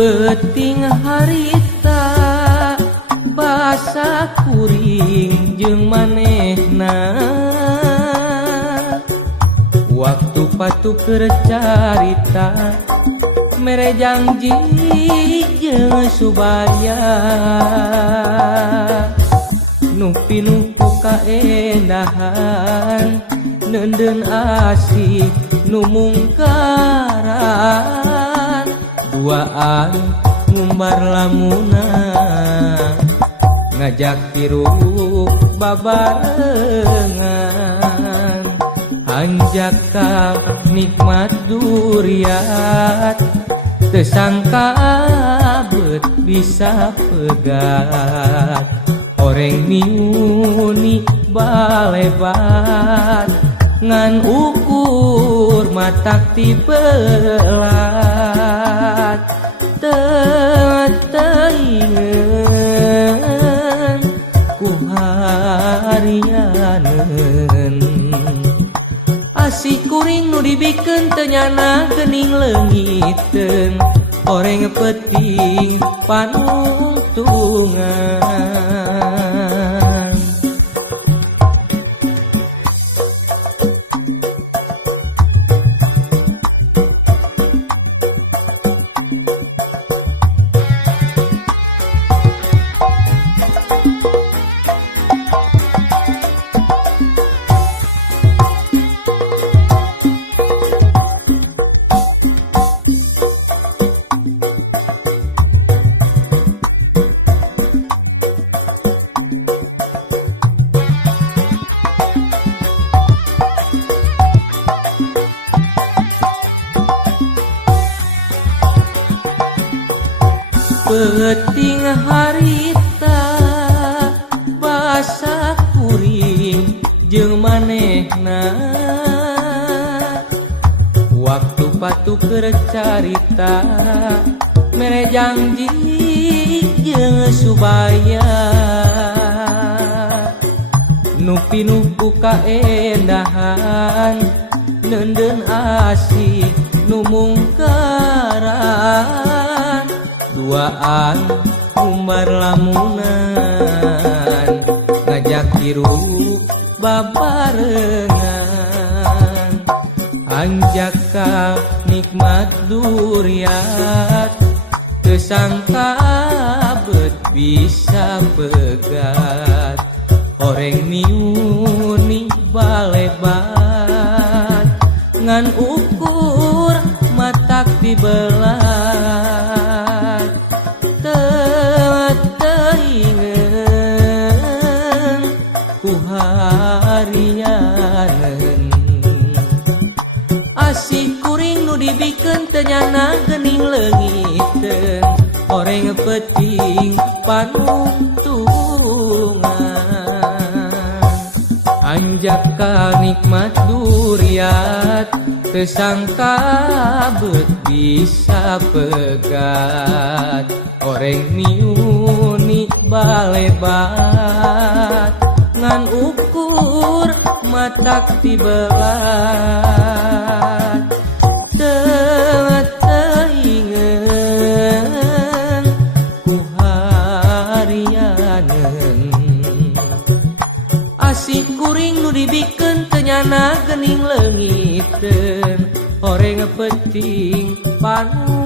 Beting harita basa kuring jeung manehna waktu patu keur carita mere janji jeung subaya nu pinuku kaendahan neundeun asih nu mungkaran duaan ngumbar lamunan ngajak piruk babarengan hanjak ka nikmat duriat teu sangka beut bisa pegat oreng miuni balebat ngan ukur matak ti belat teingeun ku harianeun asih kuring nu dibikeun teu nyana geuning leungiteun oreng peting panungtungan Beting harita basa kuring jeung manehna waktu patu keur carita mere janji jeung subaya nu pinuku kaendahan neundeun asih nu mungkaran duaan umbar lamunan ngajak hiruk babarengan anjak ka nikmat duriat teu sangka beut bisa pegat oreng miuni balebat ngan ukur matak dibelat teingeun ku harianeun asih kuring nu dibikeun teu nyana geuning leungiteun oreng peting panungtungan anjak ka nikmat duriat teu sangka beut bisa pegat oreng miuni balebat ngan ukur matak ti belat teingeun ku harianeun asih kuring nu dibikeun teu nyana geuning leungiteun oreng peting panu